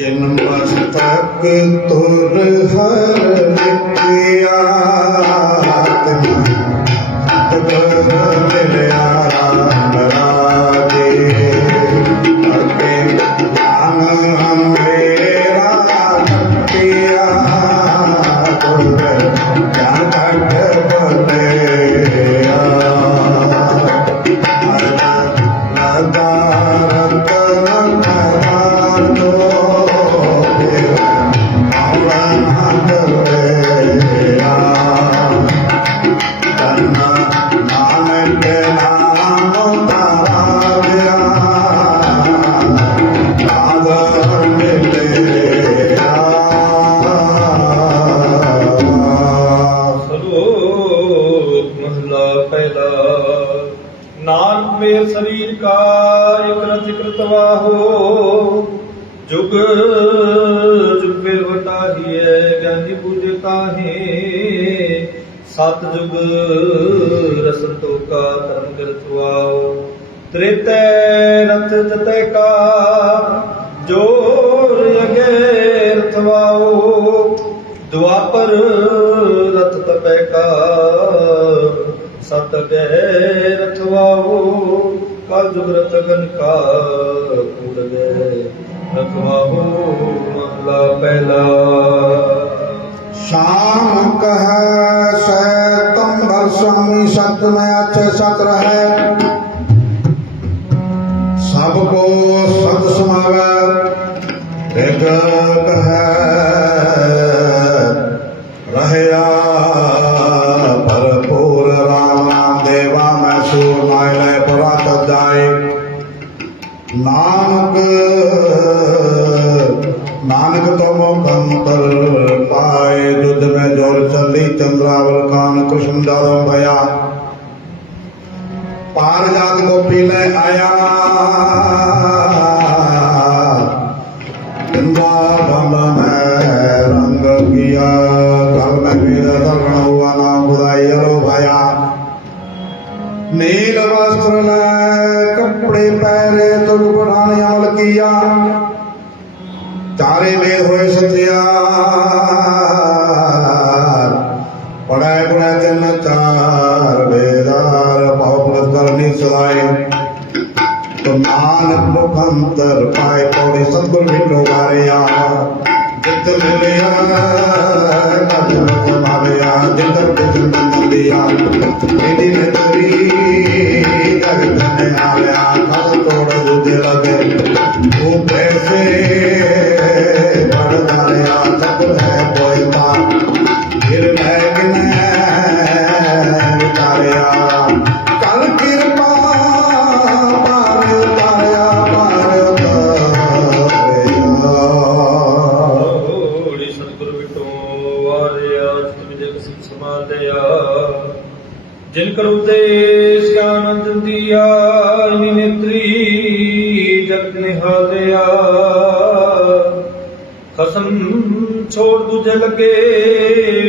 ਜਿਨ ਮਸਤਕ ਤੁਰ ਹਰ ਲਿਖਿਆ ਤਿਨ ਤਬ ਮਿਲਿਆ ਸਤ ਜੁਗ ਰਸਨ ਤੋਕਾ ਧਰਮ ਕਰਤਵਾਓ ਤ੍ਰੇਤੈ ਰਤ ਤਤੈ ਕਾ, ਜੋਰ ਅਗੇ ਰਥਵਾਓ ਦੁਆਪਰ ਰਤ ਤਪੈ ਕਾ, ਸਤ ਗੈ ਰਥਵਾਓ ਕਲ ਜੁਗ ਰਤ ਗਨ ਕਾ ਕੂੜ ਗੈ ਰਖਵਾਓ ਮਹਲਾ ਪਹਿਲਾ। ਸ਼ਾਮ ਕਹ ਸੈਤੰ ਭਰਸਮੀ ਸਤ ਮੈਂ ਅਚੈ ਸਤ ਰਹੈ। ਸਭ ਕੋ ਸਤ ਸਮਾਵੈ चली चंद्रावल कान कृष्ण दारो भया पार जात गोपी ले आया वृंदावन में रंग किया कल में मेरा दर्शन हुआ नाम बुदाई रो भया नील वस्त्र ने कपड़े पहरे तुर बढ़ाने अमल किया चारे वेद होए सत्या ਪਾਏ ਪੌੜੀ ਸਤਗੁਰ ਮੈਨੂੰ ਮਾਰਿਆ। ਜਿਤ ਮਿਲਿਆ ਕਦਮ ਕਮਾਵਿਆ ਜਿੰਦਰ ਜਿਤ ਮੰਦਿਆ ਇਹਦੀ ਮੈਂ ਤੇਰੀ ਜਗਤ ਨੇ ਆਵਿਆ ਜਿਨ ਕਰ ਉਦੇਸ ਗਿਆਨ ਦਿੰਦੀਆ ਇਨੀ ਨੇਤਰੀ ਜਗਤ ਨਿਹਾਲਿਆ। ਖਸਮ ਛੋੜ ਦੂਜੇ ਲੱਗੇ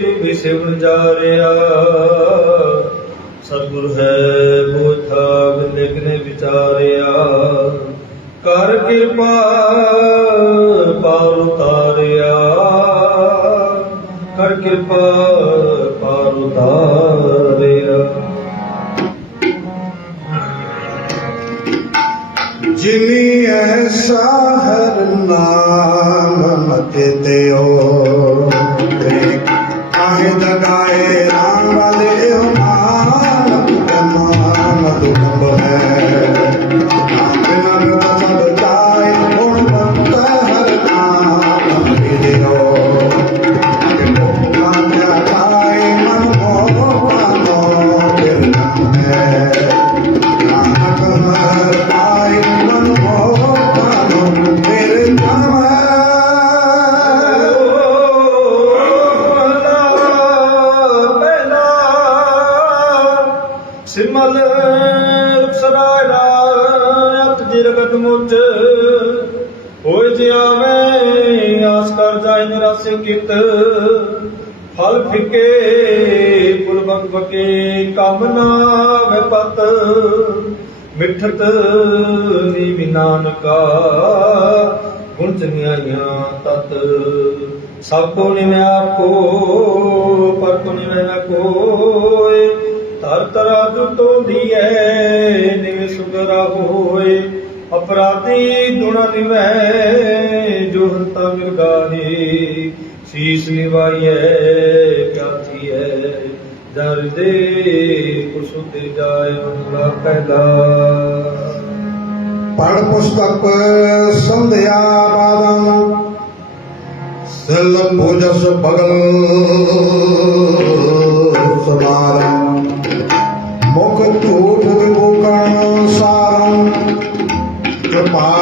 ਡੁੱਬੀ ਸਿਵਨ ਜਾ ਰਿਆ ਸਤਿਗੁਰ ਹੈ ਬੋਥਾ ਬਿਲੇ ਕਨੇ ਵਿਚਾਰਿਆ। ਕਰ ਕਿਰਪਾ ਪਾਰ ਉਤਾਰਿਆ। ਕਰ ਕਿਰਪਾ ਪਾਰ ਉਤਾਰਿਆ। ਜਿਨੀ ਐਸਾ ਹਰ ਨਾਮ ਮਤੇ ਦਿਓ ਰੁਖਸਰਾਇ ਰਾਤ ਜਿਰਗਤ ਮੁਚ। ਹੋਇ ਜਿਆਵੇਂ ਆਸ ਕਰ ਜਾਇ ਨਿਰਾਸੇ ਕਿਤ। ਫਲ ਫਿਕੇ ਪੁਰ ਬਕ ਬਕੇ ਕੰਮ ਨਾ ਵਿਪਤ ਮਿਠਤ ਨੀਵਿ ਨਾਨਕਾ, ਗੁਣ ਚੰਗਿਆਈਆਂ ਤਤ। ਸਭ ਕੋ ਨਿਵੇਂ ਆਪੋ ਅਪਰਾਧੀ ਦੁਣਾ ਨਿਵੇਂ ਜੋ ਹੰਤਾ ਮਿਰਗਾਹੀ ਸੀਸ ਨਿਵਾਈਐ ਪਿਆਥੀਐ, ਦਰ ਦੇ ਕੁਸੁਤੇ ਜਾਏ ਮਨੁਲਾ ਪੜ ਪੁਸਤਕ ਸੰਧਿਆ ਬਾਦਮ ਸਿਲ ਪੂਜਸ ਬਗਲ